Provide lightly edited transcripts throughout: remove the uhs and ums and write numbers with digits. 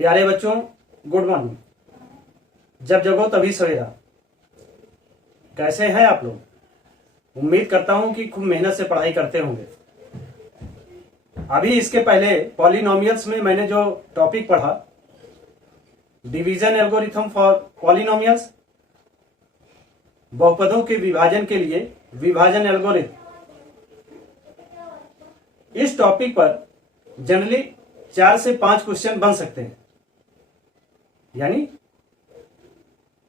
प्यारे बच्चों, good morning. जब जगो तभी सवेरा। कैसे हैं आप लोग? उम्मीद करता हूं कि खूब मेहनत से पढ़ाई करते होंगे। अभी इसके पहले पॉलिनोमियल्स में मैंने जो टॉपिक पढ़ा, डिवीजन एल्गोरिथम फॉर पॉलिनोमियल्स, बहुपदों के विभाजन के लिए विभाजन एल्गोरिथम, इस टॉपिक पर जनरली 4 से 5 क्वेश्चन बन सकते हैं। यानी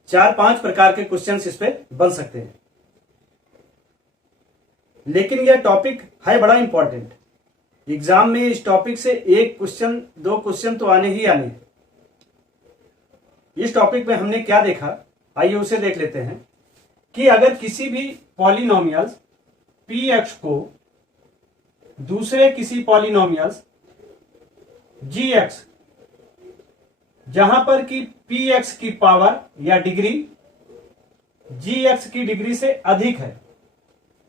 4-5 प्रकार के क्वेश्चन इस पे बन सकते हैं। लेकिन यह टॉपिक है बड़ा इंपॉर्टेंट। एग्जाम में इस टॉपिक से 1 क्वेश्चन 2 क्वेश्चन तो आने ही आने। इस टॉपिक में हमने क्या देखा, आइए उसे देख लेते हैं कि अगर किसी भी पॉलिनोमियल्स px को दूसरे किसी पॉलिनोमियल्स gx, जहां पर कि px की पावर या डिग्री gx की डिग्री से अधिक है,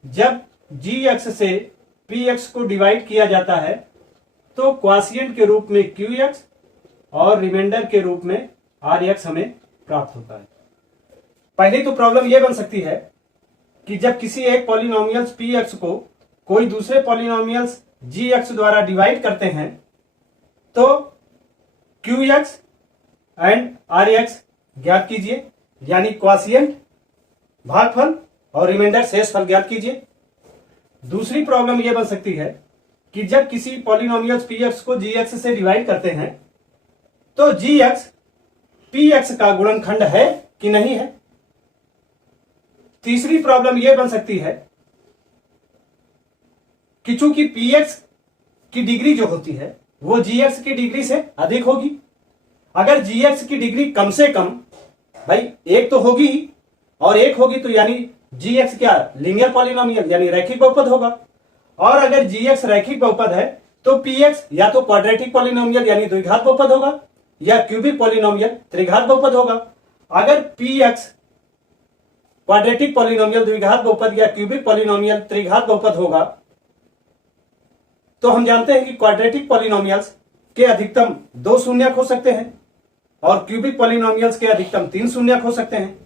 जब gx से px को डिवाइड किया जाता है तो क्वॉशिएंट के रूप में qx और रिमाइंडर के रूप में rx हमें प्राप्त होता है। पहली तो प्रॉब्लम यह बन सकती है कि जब किसी एक पॉलिनोमियल्स px को कोई दूसरे पॉलिनोमियल्स gx द्वारा डिवाइड करते हैं तो qx एंड rx ज्ञात कीजिए, यानी क्वॉशिएंट भागफल और रिमाइंडर शेषफल ज्ञात कीजिए। दूसरी प्रॉब्लम यह बन सकती है कि जब किसी पॉलिनोमियल्स px को gx से डिवाइड करते हैं तो gx px का गुणनखंड है कि नहीं है। तीसरी प्रॉब्लम यह बन सकती है कि चूंकि px की डिग्री जो होती है वो gx की डिग्री से अधिक होगी। अगर gx की डिग्री कम से कम, भाई एक तो होगी ही, और एक होगी तो यानी gx क्या, लीनियर पॉलिनोमियल यानी रैखिक बहुपद होगा। और अगर gx रैखिक बहुपद है तो px या तो क्वाड्रेटिक पॉलिनोमियल यानी द्विघात बहुपद होगा या क्यूबिक पॉलिनोमियल त्रिघात बहुपद होगा। अगर px क्वाड्रेटिक पॉलिनोमियल द्विघात बहुपद या क्यूबिक पॉलिनोमियल त्रिघात बहुपद होगा तो हम जानते हैं कि क्वाड्रेटिक पॉलिनोमियल्स के अधिकतम 2 शून्यक हो सकते हैं और क्यूबिक पॉलिनोमियल्स के अधिकतम 3 शून्यक हो सकते हैं।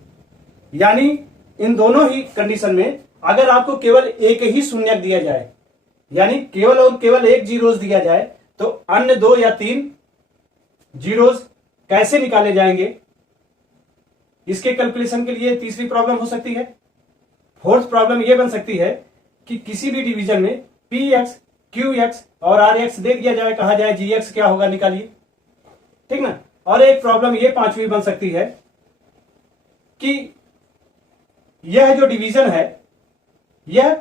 यानी इन दोनों ही कंडीशन में अगर आपको केवल एक ही शून्यक दिया जाए, यानी केवल और केवल एक जीरोस दिया जाए, तो अन्य 2 या 3 जीरोस कैसे निकाले जाएंगे, इसके कैलकुलेशन के लिए तीसरी प्रॉब्लम हो सकती है। फोर्थ प्रॉब्लम यह बन सकती है कि किसी भी डिवीजन में px, qx और rx दे दिया जाए, कहा जाए gx क्या होगा निकालिए, ठीक ना। और एक प्रॉब्लम ये 5वीं बन सकती है कि यह जो डिवीजन है यह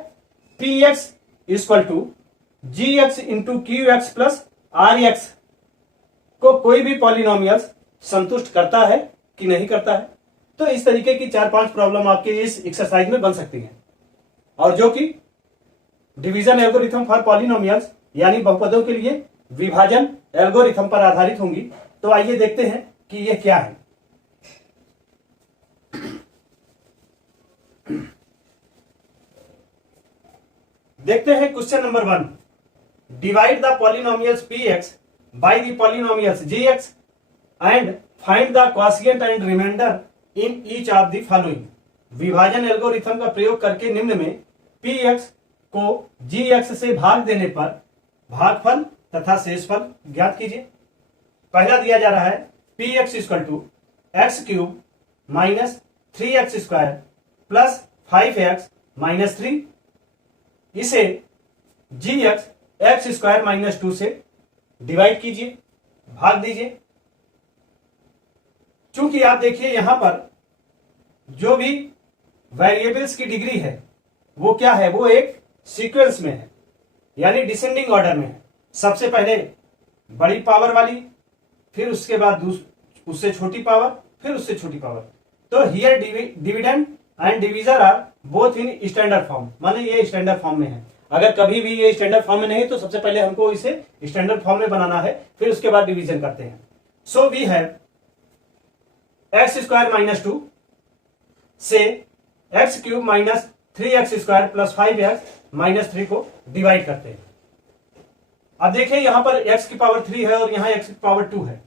px equal to gx into qx plus rx को कोई भी पॉलिनोमियल्स संतुष्ट करता है कि नहीं करता है। तो इस तरीके की 4-5 प्रॉब्लम आपके इस एक्सरसाइज में बन सकती हैं और जो कि डिवीजन एल्गोरिथम फॉर पॉलिनोमियल्स यानी बहुपदों के लिए विभाजन एल्गोरिथम पर आधारित होंगी। तो आइए देखते हैं कि यह क्या है। देखते हैं question number 1। Divide the polynomials px by the polynomials gx and find the quotient and remainder in each of the following. विभाजन एल्गोरिथम का प्रयोग करके निम्न में px को gx से भाग देने पर भागफल तथा शेषफल ज्ञात कीजिए। पहला दिया जा रहा है px equal to x cube minus 3x square plus 5x minus 3। इसे gx एक्स स्क्वायर माइनस 2 से डिवाइड कीजिए, भाग दीजिए। चूंकि आप देखिए यहां पर जो भी वेरिएबल्स की डिग्री है वो क्या है, वो एक सीक्वेंस में है, यानी डिसेंडिंग ऑर्डर में है। सबसे पहले बड़ी पावर वाली, फिर उसके बाद उससे छोटी पावर, फिर उससे छोटी पावर। तो here dividend and divisor are both in standard form, माने ये स्टैंडर्ड फॉर्म में है। अगर कभी भी ये स्टैंडर्ड फॉर्म में नहीं तो सबसे पहले हमको इसे स्टैंडर्ड फॉर्म में बनाना है, फिर उसके बाद डिवीजन करते हैं। So we have x square minus 2 से x cube minus 3x square plus 5x minus 3 को डिवाइड करते हैं। अब देखिए यहां पर x की पावर 3 है और यहां x की पावर 2 है।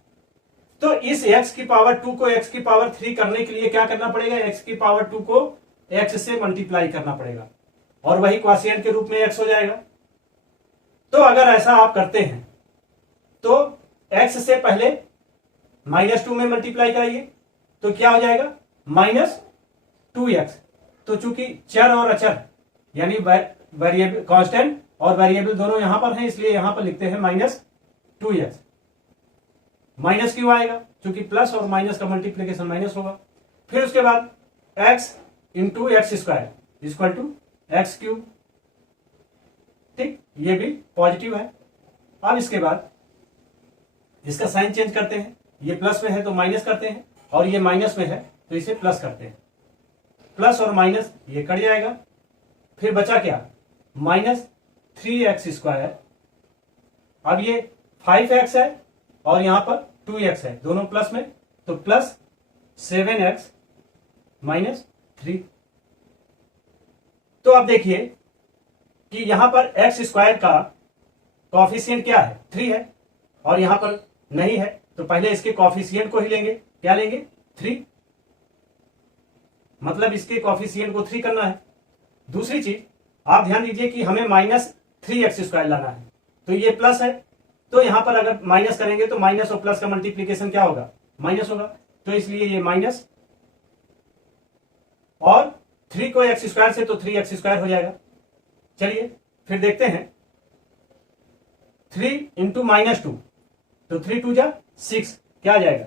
तो इस x की पावर 2 को x की पावर 3 करने के लिए क्या करना पड़ेगा, x की पावर 2 को x से मल्टीप्लाई करना पड़ेगा और वही क्वोशिएंट के रूप में x हो जाएगा। तो अगर ऐसा आप करते हैं तो x से पहले -2 में मल्टीप्लाई कराइए तो क्या हो जाएगा, -2x। तो चूंकि चर और अचर यानी वेरिएबल कांस्टेंट और वेरिएबल दोनों यहां पर हैं, इसलिए यहां पर लिखते हैं -2x। माइनस क्यों आएगा, क्योंकि प्लस और माइनस का मल्टीप्लीकेशन माइनस होगा। फिर उसके बाद x into x square equal to x cube, ठीक, ये भी पॉजिटिव है। अब इसके बाद इसका साइन चेंज करते हैं, ये प्लस में है तो माइनस करते हैं और ये माइनस में है तो इसे प्लस करते हैं। प्लस और माइनस ये कट जाएगा, फिर बचा क्या, -3x²। अब ये 5x है और यहां पर 2x है, दोनों प्लस में, तो प्लस 7x -3। तो अब देखिए कि यहां पर x² का कॉफिशिएंट क्या है, 3 है और यहां पर नहीं है, तो पहले इसके कॉफिशिएंट को ही लेंगे। क्या लेंगे, 3, मतलब इसके कॉफिशिएंट को 3 करना है। दूसरी चीज आप ध्यान दीजिए कि हमें -3x² लाना है, तो ये प्लस है, तो यहां पर अगर माइनस करेंगे तो माइनस और प्लस का मल्टीप्लीकेशन क्या होगा, माइनस होगा, तो इसलिए ये माइनस, और 3 को x² से तो 3x² हो जाएगा। चलिए फिर देखते हैं, 3 इंटू -2 तो 3 2 जा 6, क्या आ जाएगा,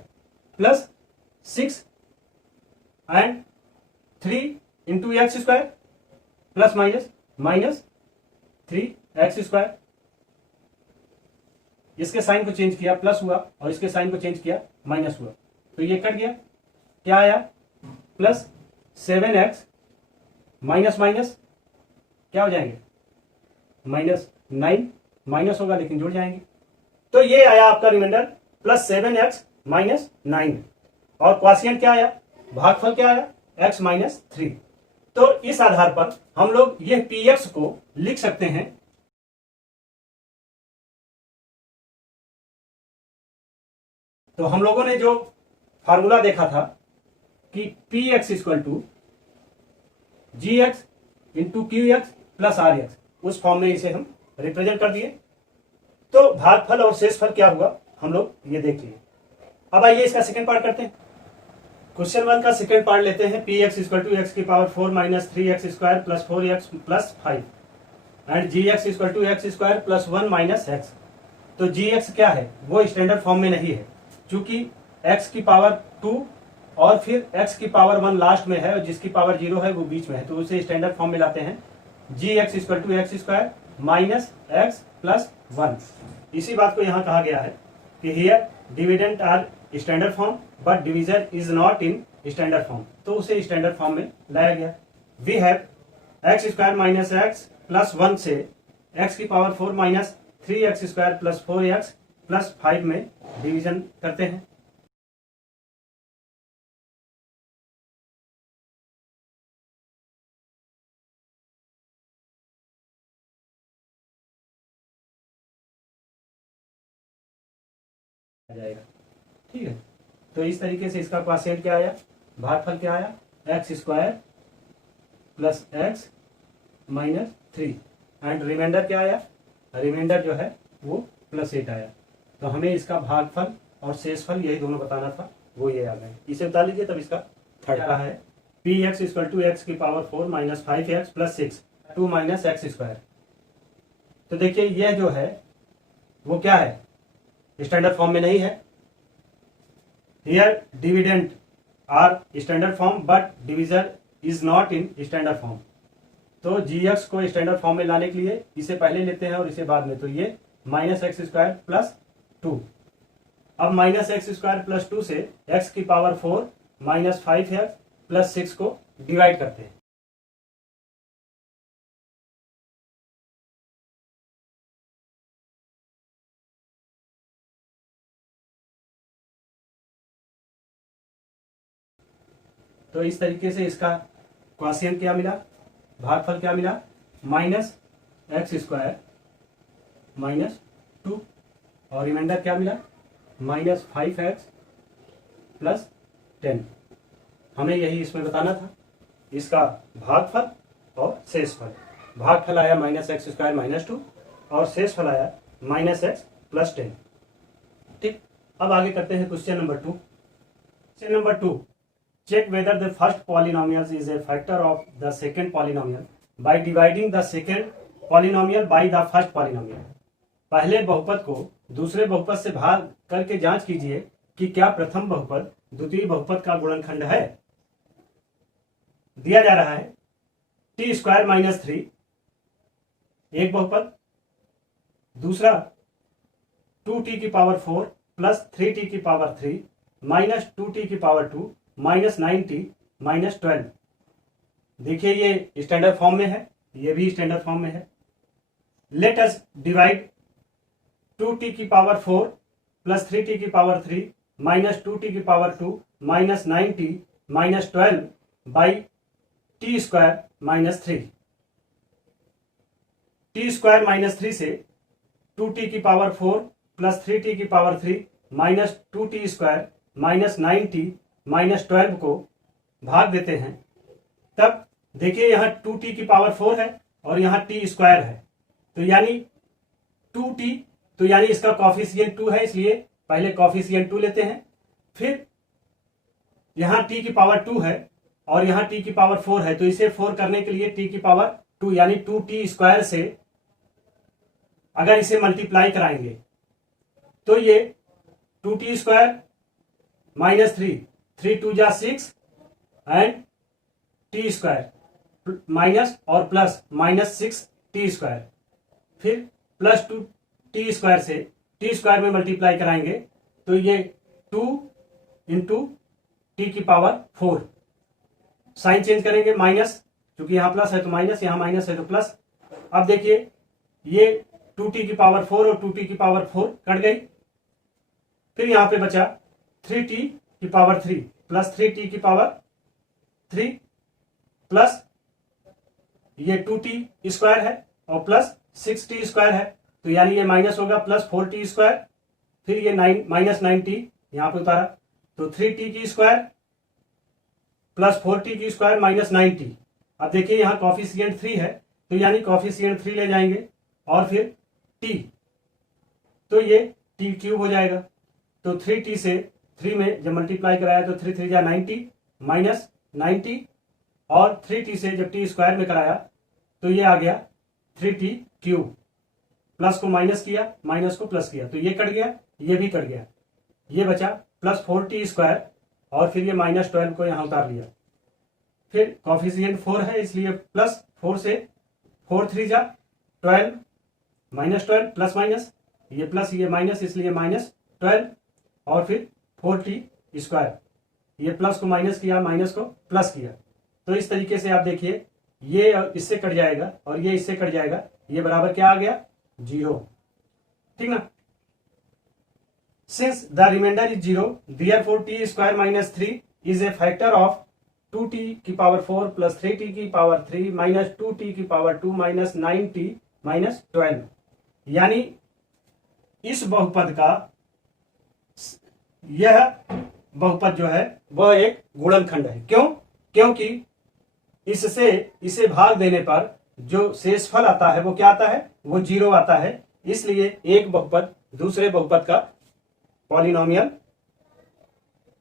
+6 and 3 into x² plus minus -3x²। इसके साइन को चेंज किया, प्लस हुआ, और इसके साइन को चेंज किया, माइनस हुआ, तो ये कट गया, क्या आया, +7x माइनस क्या हो जाएंगे, -9, माइनस होगा लेकिन जुड़ जाएंगे, तो ये आया आपका रिमाइंडर +7x -9। और क्वोशिएंट क्या आया, भागफल क्या आया, x -3। तो इस आधार पर हम लोग यह px को लिख सकते हैं, तो हम लोगों ने जो फार्मूला देखा था कि px = gx into qx plus rx, उस फॉर्म में इसे हम रिप्रेजेंट कर दिए। तो भागफल और शेषफल क्या हुआ हम लोग ये देख लिए। अब आइए इसका सेकंड पार्ट करते हैं। क्वेश्चन 1 का सेकंड पार्ट लेते हैं, px = x की power 4 -3x² plus 4x plus 5 and gx = x² plus 1 -x। तो gx क्या है, वो स्टैंडर्ड फॉर्म में नहीं है, क्योंकि x की पावर 2 और फिर x की पावर 1 लास्ट में है और जिसकी पावर 0 है वो बीच में है, तो उसे स्टैंडर्ड फॉर्म में लाते हैं, gx = x² minus x plus 1। इसी बात को यहां कहा गया है कि here dividend are standard form but division is not in standard form, तो उसे स्टैंडर्ड फॉर्म में लाया गया। We have x² minus x plus 1 से x की power 4 minus 3x² plus 4x plus 5 में डिवीजन करते हैं। आ जाएगा, ठीक है। तो इस तरीके से इसका क्वोशिएंट क्या आया, भागफल क्या आया, x² plus x -3 and reminder क्या आया, रिमाइंडर जो है वो +8 आया। तो हमें इसका भागफल और शेषफल यही दोनों बताना था, वो ये आ गए। इसे बता लीजिए, तब इसका थर्ड का है px = x की power 4 minus 5x plus 6 2 minus x²। तो देखिए यह जो है वो क्या है, स्टैंडर्ड फॉर्म में नहीं है। Here dividend are standard form but divisor is not in standard form. तो gx को स्टैंडर्ड फॉर्म में लाने के लिए इसे पहले लेते हैं और इसे बाद में, तो ये -x² प्लस 2। अब -x² प्लस 2 से x की पावर 4 माइनस 5x प्लस 6 को डिवाइड करते हैं। तो इस तरीके से इसका क्वोशिएंट क्या मिला, भागफल क्या मिला, -x² -2 और रिमाइंडर क्या मिला, -5x प्लस 10। हमें यही इसमें बताना था, इसका भागफल और शेषफल। भागफल आया -x² -2 और शेषफल आया -x + 10। ठीक, अब आगे करते हैं question number 2। Question number 2, check whether the first polynomial is a factor of the second polynomial by dividing the second polynomial by the first polynomial. पहले बहुपद को दूसरे बहुपद से भाग करके जांच कीजिए कि क्या प्रथम बहुपद द्वितीय बहुपद का गुणनखंड है। दिया जा रहा है t² - 3 एक बहुपद, दूसरा 2t⁴ plus 3t⁴ minus 2t⁴ minus 9t minus 12। देखिए ये स्टैंडर्ड फॉर्म में है, ये भी स्टैंडर्ड फॉर्म में है। Let us divide 2t⁴ plus 3t⁵ minus 2t⁵ minus 9t minus 12 by t² - 3। t² - 3 से 2t⁴ plus 3t⁵ minus 2t² minus 9t minus 12 को भाग देते हैं, तब देखिए यहाँ 2t⁴ है और यहाँ t² है, तो यानी 2t, तो यानी इसका कॉफिशिएंट 2 है, इसलिए पहले कॉफिशिएंट 2 लेते हैं। फिर यहाँ t⁴ है और यहाँ t⁴ है, तो इसे 4 करने के लिए t⁴ यानी 2t² से अगर इसे मल्टीप्लाई कराएंगे तो ये 2t² - 3 3 2 जा 6 एंड t² माइनस और प्लस -6t², फिर प्लस 2t² से t² में मल्टीप्लाई कराएंगे तो ये 2 × t⁴। साइन चेंज करेंगे माइनस, क्योंकि यहाँ प्लस है तो माइनस, यहाँ माइनस है तो प्लस। अब देखिए ये 2t⁴ और 2t⁴ कट गई, फिर यहाँ पे बचा 3t⁵ प्लस 3t⁵ प्लस ये 2t² है और प्लस 6t² है, तो यानी ये माइनस होगा प्लस 4t², फिर ये माइनस 9t यहाँ पे उतारा, तो 3t² plus 4t² minus 9t। अब देखिए यहाँ कॉफिशिएंट 3 है, तो यानी कॉफिशिएंट 3 ले जाएंगे और फिर t, तो ये t³ हो जाएगा। तो 3t से 3 में जब मल्टीप्लाई कराया तो 3 3 जा 90 माइनस 90, और 3t से जब t² में कराया तो ये आ गया 3t³। प्लस को माइनस किया, माइनस को प्लस किया, तो ये कट गया, ये भी कट गया, ये बचा प्लस 4t² और फिर ये माइनस 12 को यहाँ उतार लिया। फिर कॉफिशिएंट 4 है, इसलिए प्लस 4 से 4 3 जा 12 माइनस 12 प्लस माइनस, ये प्लस ये माइनस, इसलिए -12 और फिर 4t², ये प्लस को माइनस किया, माइनस को प्लस किया। तो इस तरीके से आप देखिए ये इससे कट जाएगा और ये इससे कट जाएगा, ये बराबर क्या आ गया 0। ठीक ना। Since the remainder is 0 therefore t² - 3 is a factor of 2t⁴ plus 3t⁴ minus 2t⁴ minus 9t minus 12। यानी इस बहुपद का यह बहुपद जो है वह एक गुणनखंड है। क्यों? क्योंकि इससे इसे भाग देने पर जो शेषफल आता है वो क्या आता है, वो 0 आता है। इसलिए एक बहुपद दूसरे बहुपद का पॉलिनोमियल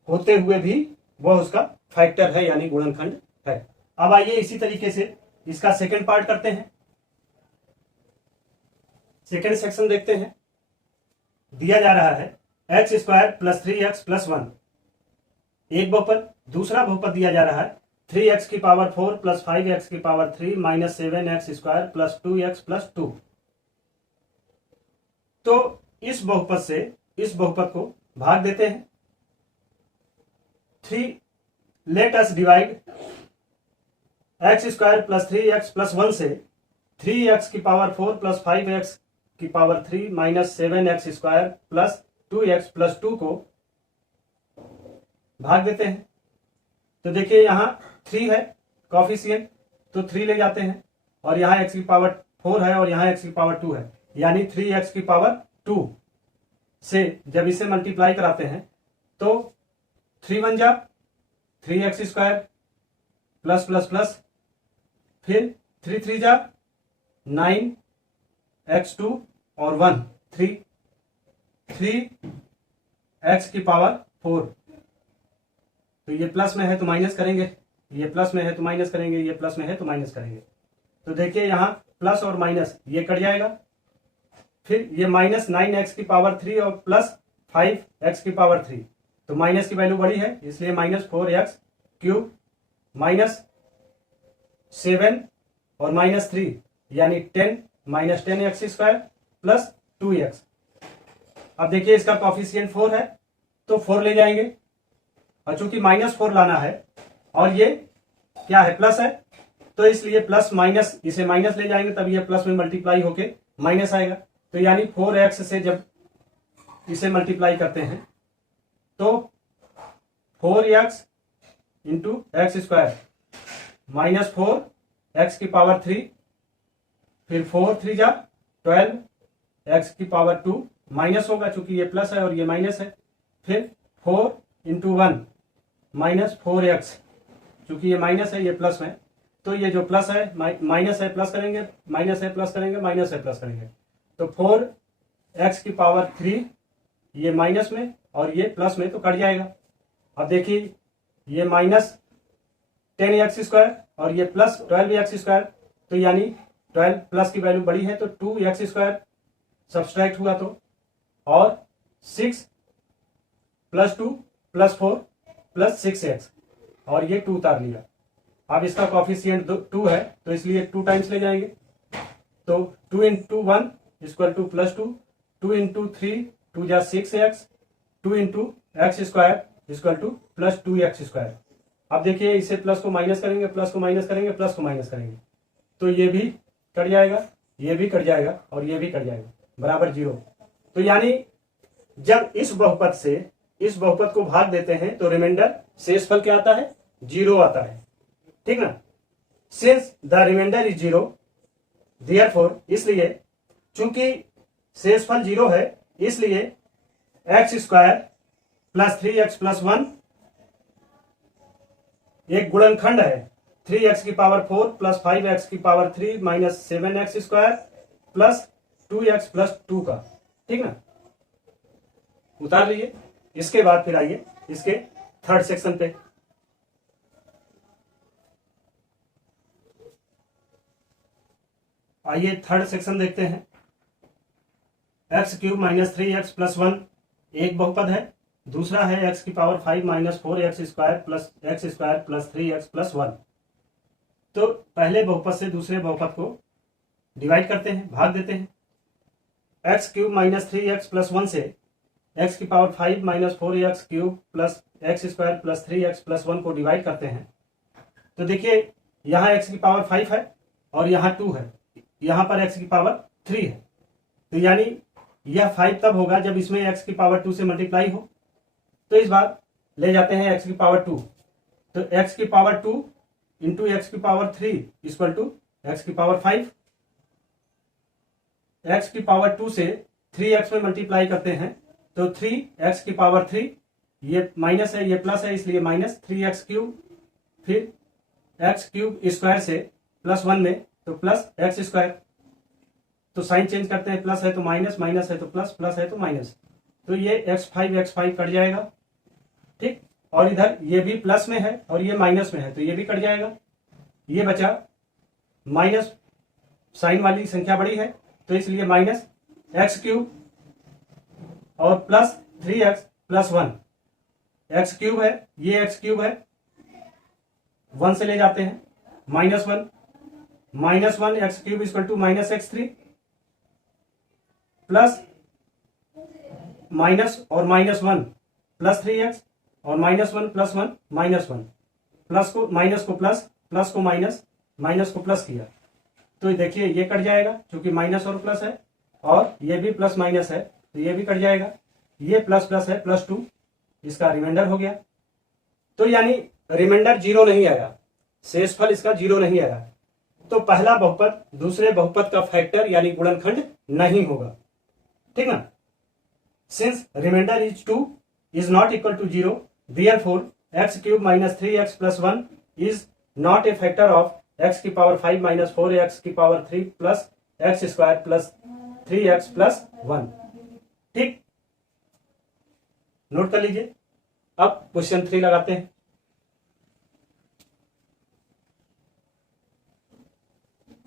होते हुए भी वह उसका फैक्टर है, यानी गुणनखंड है। अब आइए इसी तरीके से इसका सेकंड पार्ट करते हैं। सेकंड सेक्शन देखते हैं। दिया जा रहा है x² + 3x + 1 एक बहुपद, दूसरा बहुपद दिया जा रहा है 3x⁴ plus 5x⁴ minus 7x² plus 2x + 2। तो इस बहुपद से इस बहुपद को भाग देते हैं। 3 let us divide x² + 3x + 1 से 3x⁴ plus 5x⁴ minus 7x² plus 2x + 2 को भाग देते हैं। तो देखिए यहाँ 3 है कॉफिशिएंट, तो 3 ले जाते हैं और यहाँ x⁴ है और यहाँ x⁴ है, यानी 3x⁴ से जब इसे मल्टीप्लाई कराते हैं तो 3 1 जा 3x² प्लस प्लस प्लस, फिर 3 3 जा 9x2 और 1 3x की पावर 4। तो ये प्लस में है तो माइनस करेंगे, ये प्लस में है तो माइनस करेंगे, ये प्लस में है तो माइनस करेंगे। तो देखिए यहाँ प्लस और माइनस ये कट जाएगा, फिर ये माइनस 9x की पावर 3 और प्लस 5x की पावर 3। तो माइनस की वैल्यू बड़ी है इसलिए माइनस 4x³ माइनस 7 और माइनस 3 यानी 10 माइनस 10x² प्लस 2x। अब देखिए इसका कॉफिशिएंट 4 है तो 4 ले जाएंगे, और चूंकि -4 लाना है और ये क्या है प्लस है, तो इसलिए प्लस माइनस इसे माइनस ले जाएंगे तब ये प्लस में मल्टीप्लाई होके माइनस आएगा। तो यानी 4x से जब इसे मल्टीप्लाई करते हैं तो 4x into x² minus 4x की पावर 3, फिर 4 3 जा 12x की पावर 2 माइनस होगा चूंकि ये प्लस है और ये माइनस है, फिर 4 इंटू 1 माइनस 4x, चूंकि ये माइनस है ये प्लस में, तो ये जो प्लस है माइनस है प्लस करेंगे, माइनस है प्लस करेंगे, माइनस है प्लस करेंगे। तो 4x की पावर 3 ये माइनस में और ये प्लस में तो कट जाएगा। अब देखिए ये माइनस 10x² और ये प्लस 12x², तो यानी 12 प्लस की वैल्यू बड़ी है तो 2x² सब्सट्रैक्ट हुआ तो, और 6 प्लस 2 प्लस 4 प्लस 6x, और ये 2 उतार लिया। अब इसका कॉफिशिएंट 2 है तो इसलिए 2 टाइम्स ले जाएंगे, तो 2 into 1 equal two plus 2, 2 into 3 2 जा 6x, 2 into x² equal two plus 2x²। अब देखिए इसे प्लस को माइनस करेंगे, प्लस को माइनस करेंगे, प्लस को माइनस करेंगे, तो ये भी कट जाएगा, ये भी कट जाएगा और ये भी कट जाएगा, बराबर 0। तो यानी जब इस बहुपद से इस बहुपद को भाग देते हैं तो रिमाइंडर शेषफल क्या आता है, 0 आता है, ठीक ना। Since the remainder is 0 therefore, इसलिए चूंकि शेषफल 0 है इसलिए x² प्लस 3x प्लस 1 एक गुणनखंड है 3x की पावर 4 प्लस 5x की power 3 minus 7x² plus 2x plus 2 का, ठीक ना। उतार लीजिए। इसके बाद फिर आइए इसके थर्ड सेक्शन पे। आइए थर्ड सेक्शन देखते हैं। x³ माइनस 3x प्लस 1 एक बहुपद है, दूसरा है x की power 5 minus 4x² plus x² plus 3x plus 1। तो पहले बहुपद से दूसरे बहुपद को डिवाइड करते हैं, भाग देते हैं। x³ माइनस 3x प्लस 1 से x की power 5 minus 4x³ plus x² plus 3x plus 1 को डिवाइड करते हैं। तो देखिए यहाँ x की पावर 5 है और यहाँ 2 है, यहाँ पर x की पावर 3 है, तो यानी यह 5 तब होगा जब इसमें x की पावर 2 से मल्टीप्लाई हो। तो इस बार ले जाते हैं x की पावर 2, तो x की पावर 2 इंटू x की पावर 3 इक्वल टू x की पावर 5। x की पावर 2 से 3x में मल्टीप्लाई करते हैं तो 3x की पावर 3, ये माइनस है ये प्लस है इसलिए माइनस 3x³, फिर x³ से प्लस 1 में तो प्लस x²। तो साइन चेंज करते हैं, प्लस है तो माइनस, माइनस है तो प्लस, प्लस है तो माइनस, तो ये x5 कट जाएगा, ठीक। और इधर ये भी प्लस में है और ये माइनस में है तो ये भी कट जाएगा। ये बचा माइनस, साइन वाली संख्या बड़ी है तो इसलिए माइनस x³ और प्लस 3x प्लस 1। x³ है, ये x³ है, 1 से ले जाते हैं, -1 -1 x³ equal to minus x3 plus minus और -1 प्लस 3x और -1 प्लस 1 -1, प्लस को माइनस को प्लस, प्लस को माइनस, माइनस को प्लस किया तो देखिए ये कट जाएगा क्योंकि माइनस और प्लस है, और ये भी प्लस माइनस है तो ये भी कट जाएगा। ये प्लस प्लस है प्लस 2, इसका रिमाइंडर हो गया। तो यानी रिमाइंडर 0 नहीं आया, शेषफल इसका 0 नहीं आया, तो पहला बहुपद दूसरे बहुपद का फैक्टर यानी गुणनखंड नहीं होगा, ठीक ना। Since remainder is 2 is not equal to 0 Therefore x cube minus 3x plus 1 is not a factor of x की पावर 5 minus 4x की power 3 plus x square plus 3x plus 1। ठीक, नोट कर लीजिए। अब क्वेश्चन 3 लगाते हैं।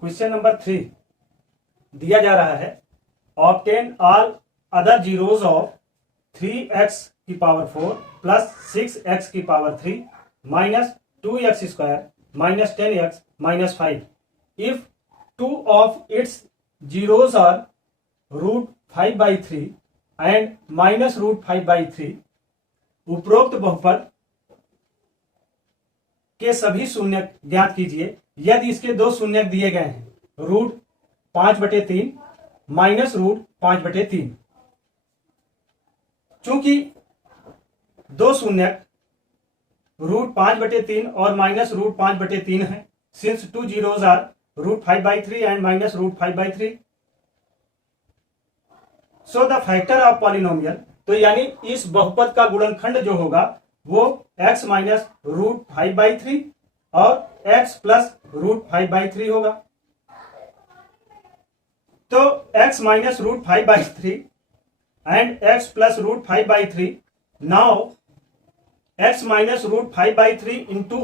Question number 3 दिया जा रहा है, obtain all other zeros of 3x की पावर 4 प्लस 6x की power 3 minus 2x square minus 10x minus 5 if two of its zeros are √5/3 and minus √5/3। उपरोक्त बहुपद के सभी शून्य ज्ञात कीजिए यदि इसके दो शून्य दिए गए हैं, √5/3 माइनस √5/3। चूंकि दो शून्य √5/3 और माइनस √5/3 है, since two zeros are √5/3 and minus √5/3, so the factor of polynomial, तो यानी इस बहुपद का गुणनखंड जो होगा वो x माइनस √5/3 और x प्लस √5/3 होगा। तो x minus √5/3 and x plus √5/3, now x minus √5/3 into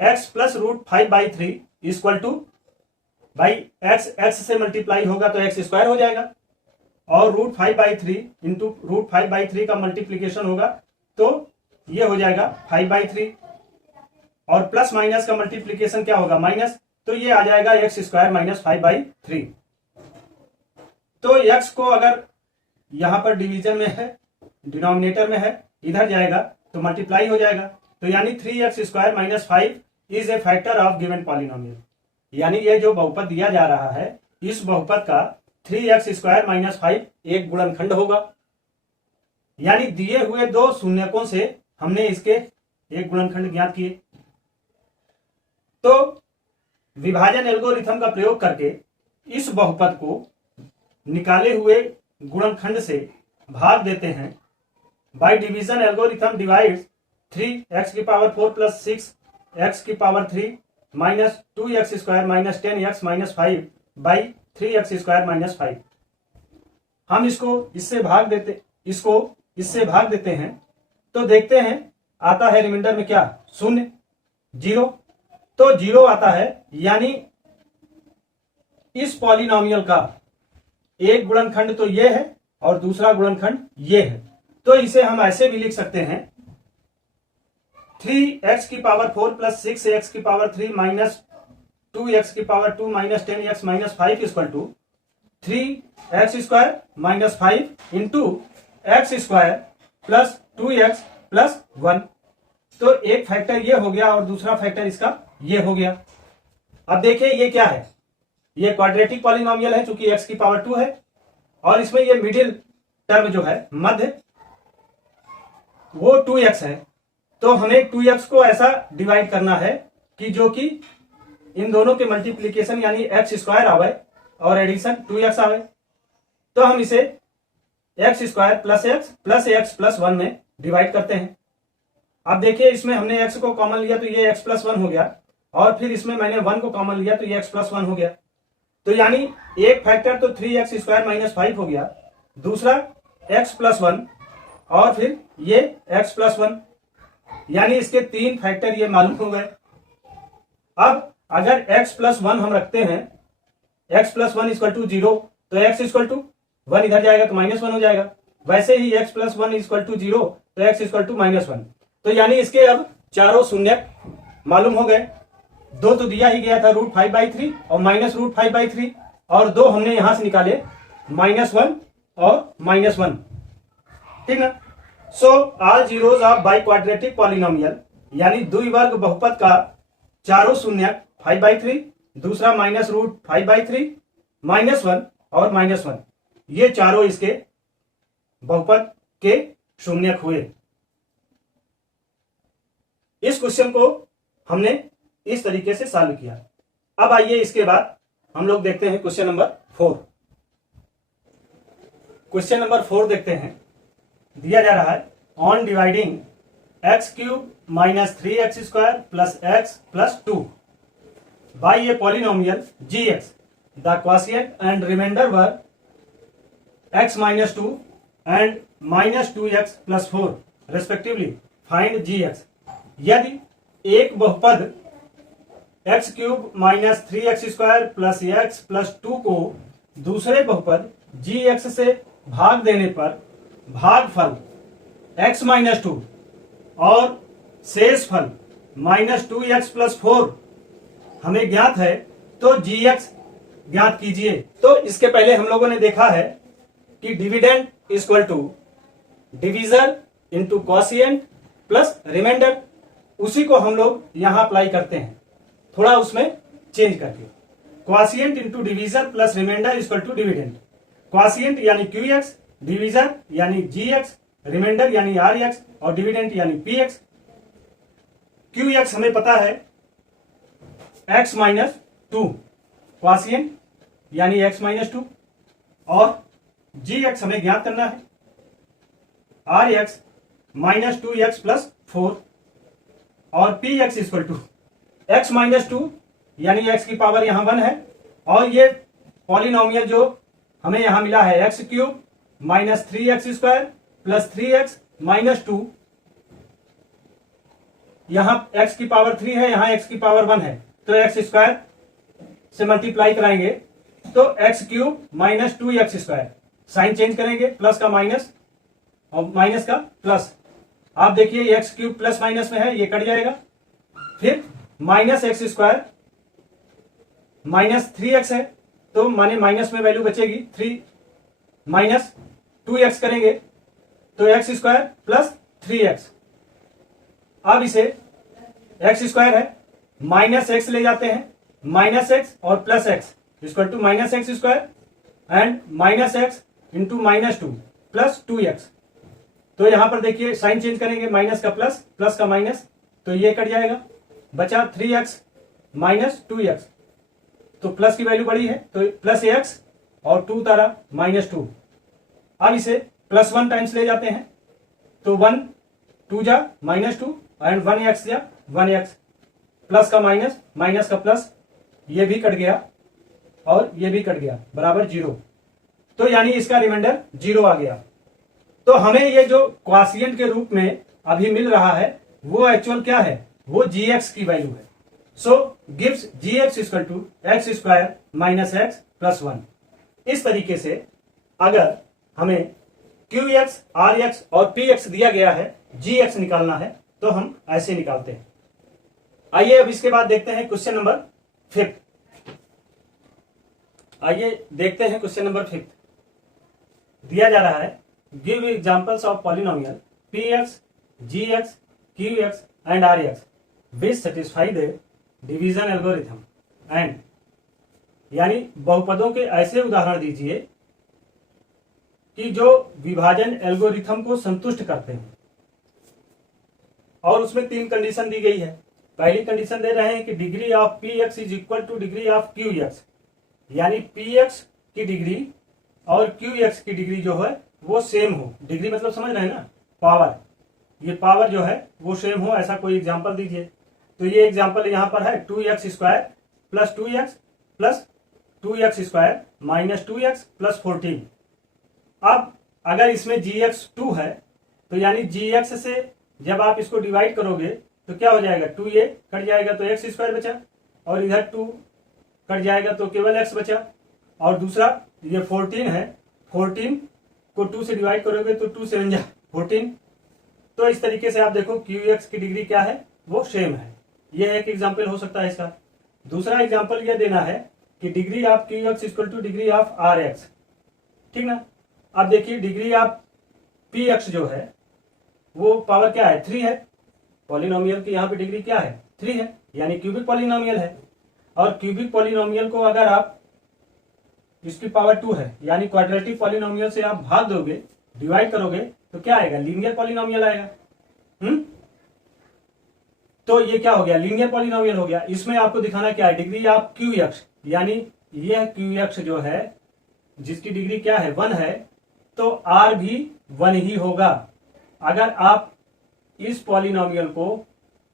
x plus √5/3 equal to, भाई x से मल्टीप्लाई होगा तो x स्क्वायर हो जाएगा और √5/3 इंटू √5/3 का मल्टीप्लीकेशन होगा तो ये हो जाएगा 5/3 और प्लस माइनस का मल्टीप्लीकेशन क्या होगा माइनस, तो ये आ जाएगा x स्क्वायर माइनस 5/3। तो x को अगर यहां पर डिवीजन में है, डिनोमिनेटर में है, इधर जाएगा तो मल्टीप्लाई हो जाएगा, तो यानी 3x square minus 5 is a factor of given polynomial. यानी ये जो बहुपद दिया जा रहा है, इस बहुपद का 3x स्क्वायर माइनस 5 एक गुणनखंड होगा। यानी दिए हुए दो शून्यकों से हमने इसके एक गुणनखंड ज्ञात किए। तो विभाजन एल्गोरिथम का प्रयोग करके इस बहुपद को निकाले हुए गुणनखंड से भाग देते हैं। By division algorithm divides 3x की पावर 4 प्लस 6x की power 3 minus 2x square minus 10x minus 5 by 3x square minus 5। हम इसको इससे भाग देते हैं तो देखते हैं आता है रिमाइंडर में क्या, 0, 0। तो 0 आता है, यानी इस पॉलिनोमियल का एक गुणनखंड तो ये है और दूसरा गुणनखंड ये है। तो इसे हम ऐसे भी लिख सकते हैं, 3x की पावर 4 प्लस 6x की पावर 3 माइनस 2x की power 2 minus 10x minus 5 equal to 3x square minus 5 into x square plus 2x plus 1। तो एक फैक्टर ये हो गया और दूसरा फैक्टर इसका ये हो गया। अब देखिए ये क्या है, ये क्वाड्रेटिक पॉलिनोमियल है चूंकि x की पावर 2 है और इसमें ये मिडिल टर्म जो है मध्य वो 2x है। तो हमें 2x को ऐसा डिवाइड करना है कि जो कि इन दोनों के मल्टीप्लीकेशन यानी x स्क्वायर आवे और एडिशन 2x आवे। तो हम इसे x square plus x plus 1 में डिवाइड करते हैं। अब देखिए इसमें हमने x को कॉमन लिया तो ये x प्लस 1 हो गया और फिर इसमें मैंने 1 को कॉमन लिया तो ये x प्लस 1 हो गया। तो यानी एक फैक्टर तो 3x स्क्वायर माइनस 5 हो गया, दूसरा x प्लस 1 और फिर ये x प्लस 1, यानी इसके 3 फैक्टर ये मालूम हो गए। अब अगर x प्लस 1 हम रखते हैं, x प्लस 1 इक्वल टू 0, तो x इक्वल टू 1 इधर जाएगा तो माइनस 1 हो जाएगा। वैसे ही x प्लस 1 इक्वल टू 0 तो x इक्वल टू माइनस 1। तो यानी इसके अब चारों शून्य मालूम हो गए। 2 तो दिया ही गया था √5/3 और माइनस √5/3 और 2 हमने यहां से निकाले -1 और -1, ठीक ना। So all zeros of by quadratic polynomial, यानी द्विवर्ग बहुपद का चारों शून्य 5/3, दूसरा -√5/3, -1 और -1, ये चारों इसके बहुपद के शून्यक हुए। इस क्वेश्चन को हमने इस तरीके से सॉल्व किया। अब आइए इसके बाद हम लोग देखते हैं क्वेश्चन नंबर 4। क्वेश्चन नंबर 4 देखते हैं। दिया जा रहा है, on dividing x cube minus 3x² plus x plus 2 by a polynomial gx. The quotient and remainder were x minus 2 and minus 2x plus 4 respectively. Find gx. यदि एक बहुपद x cube minus 3x² plus x plus 2 को दूसरे बहुपद gx से भाग देने पर भागफल x माइनस 2 और शेष फल माइनस 2x प्लस 4 हमें ज्ञात है, तो gx ज्ञात कीजिए. तो इसके पहले हम लोगों ने देखा है कि dividend equal to divisor into quotient plus remainder. उसी को हम लोग यहां अप्लाई करते हैं, थोड़ा उसमें चेंज करके. Quotient into divisor plus remainder equal to dividend. Quotient यानी QX, डिवीजर यानी GX, रिमाइंडर यानी RX और डिविडेंड यानी PX. QX हमें पता है x माइनस 2, क्वोशिएंट यानी x माइनस 2 और gx हमें ज्ञात करना है rx माइनस 2x प्लस 4 और px equal to x minus 2 यानी x की पावर यहां 1 है और ये पॉलिनोमियल जो हमें यहां मिला है x cube minus 3x² plus 3x minus 2. यहां x की पावर 3 है, यहां x की पावर 1 है, तो x² से मल्टीप्लाई कराएंगे तो x cube minus 2x². Sign change करेंगे, प्लस का माइनस और माइनस का प्लस. आप देखिए x क्यूब प्लस माइनस में है, ये कट जाएगा. फिर माइनस x² माइनस 3x है, तो माने माइनस में वैल्यू बचेगी 3 माइनस 2x करेंगे तो x² प्लस 3x. अब इसे x² है, माइनस x ले जाते हैं, माइनस x और plus x equal to minus x² and minus x into minus 2 plus 2x. तो यहां पर देखिए साइन चेंज करेंगे, माइनस का प्लस, प्लस का माइनस, तो ये कट जाएगा. बचा 3x माइनस 2x. तो प्लस की वैल्यू बड़ी है तो प्लस x और 2 तारा माइनस 2. अब इसे प्लस 1 टाइम्स ले जाते हैं तो 1 2 जा माइनस 2 एंड 1x जा 1x. प्लस का माइनस, माइनस का प्लस, ये भी कट गया और ये भी कट गया, बराबर 0. तो यानी इसका रिमाइंडर 0 आ गया. तो हमें ये जो क्वोशिएंट के रूप में अभी मिल रहा है वो एक्चुअल क्या है, वो gx की वैल्यू है. So gives gx equal to x² minus x plus 1. इस तरीके से अगर हमें QX, RX और PX दिया गया है, gx निकालना है तो हम ऐसे निकालते हैं. आइए अब इसके बाद देखते हैं क्वेश्चन नंबर 5. आइए देखते हैं क्वेश्चन नंबर 5. दिया जा रहा है give examples of polynomial px, gx, qx and rx which satisfy the division algorithm and. यानी बहुपदों के ऐसे उदाहरण दीजिए कि जो विभाजन एल्गोरिथम को संतुष्ट करते हैं. और उसमें 3 कंडीशन दी गई है. पहली कंडीशन दे रहे हैं कि degree of px is equal two degree of qx, यानी px की डिग्री और qx की डिग्री जो है वो सेम हो. डिग्री मतलब समझ रहे हैं ना, पावर. ये पावर जो है वो सेम हो, ऐसा कोई एग्जांपल दीजिए. तो ये एग्जांपल यहां पर है 2x² plus 2x plus 2x² minus 2x plus 14. अब अगर इसमें gx 2 है तो यानी gx से जब आप इसको डिवाइड करोगे तो क्या हो जाएगा, 2a कट जाएगा तो x² बचा और इधर 2 कट जाएगा तो केवल x बचा. और दूसरा ये 14 है, 14 को 2 से डिवाइड करोगे तो 2 7 जा 14. तो इस तरीके से आप देखो QX की डिग्री क्या है, वो सेम है. ये एक एग्जाम्पल हो सकता है इसका. दूसरा एग्जाम्पल यह देना है कि degree of QX equal two degree of RX. ठीक ना. अब देखिए डिग्री ऑफ PX जो है वो पावर क्या है, 3 है. पॉलिनोमियल की यहाँ पे डिग्री क्या है, 3 है, यानी क्यूबिक पॉलिनोमियल है. और क्यूबिक पॉलिनोमियल को अगर आप इसकी पावर 2 है यानी क्वाड्रेटिक पॉलिनोमियल से आप भाग दोगे, डिवाइड करोगे तो क्या आएगा, लीनियर पॉलिनोमियल आएगा. तो ये क्या हो गया, लीनियर पॉलिनोमियल हो गया. इसमें आपको दिखाना क्या है, डिग्री ऑफ QX, यानी यह QX जो है जिसकी डिग्री क्या है 1 है, तो R भी 1 ही होगा. अगर आप इस पॉलिनोमियल को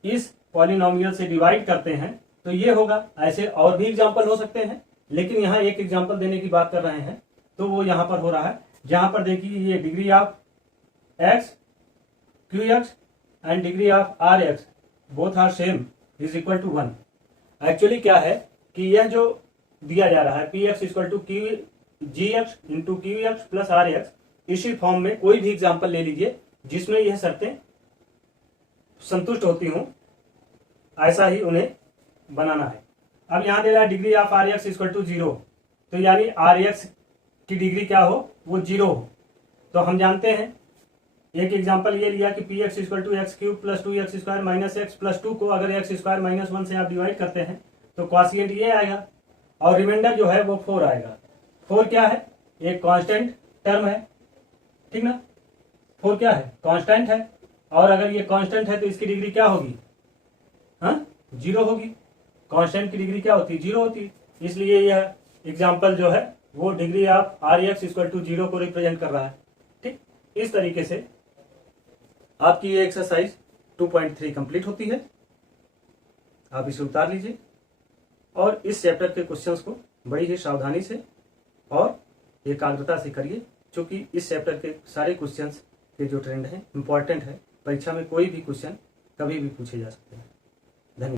इस पॉलिनोमियल से डिवाइड करते हैं तो ये होगा। ऐसे और भी एग्जाम्पल हो सकते हैं, लेकिन यहाँ एक एग्जाम्पल देने की बात कर रहे हैं तो वो यहाँ पर हो रहा है। जहां पर देखिए ये degree of x q x and degree of r x both are same is equal to 1। Actually क्या है कि यह जो दिया जा रहा है p x equal to q g x into q x plus r x, इसी फॉर्म में कोई भी एग्जाम्पल ले लीजिए जिसमें यह शर्तें संतुष्ट होती हूं, ऐसा ही उन्हें बनाना है। अब यहां दे रहा है degree of r x equal to 0, तो यानी आर एक्स की डिग्री क्या हो, वो 0 हो। तो हम जानते हैं, एक एग्जांपल ये लिया कि p x equal to x cube plus 2x square minus x plus 2 को अगर एक्स स्क्वायर माइनस 1 से आप डिवाइड करते हैं तो क्वॉशिएंट ये आएगा और रिमाइंडर जो है वो 4 आएगा। 4 क्या है, एक कांस्टेंट टर्म है, ठीक ना। 4 क्या है, कांस्टेंट है, और अगर ये कांस्टेंट है तो इसकी डिग्री क्या होगी, हाँ 0 होगी। कांस्टेंट की डिग्री क्या होती है, 0 होती है। इसलिए यह एग्जाम्पल जो है वो degree of r x equal to 0 को रिप्रेजेंट कर रहा है। ठीक, इस तरीके से आपकी ये एक्सरसाइज 2.3 कंप्लीट होती है। आप इसे उतार लीजिए और इस चैप्टर के क्वेश्चंस को बड़ी ही सावधानी से और एकाग्रता से करिए, क्योंकि इस चैप्टर के सारे क्वेश्चंस के जो ट्रेंड हैं इंपॉर्टेंट है। परीक्षा में कोई भी क्वेश्चन कभी भी पूछे जा सकते हैं।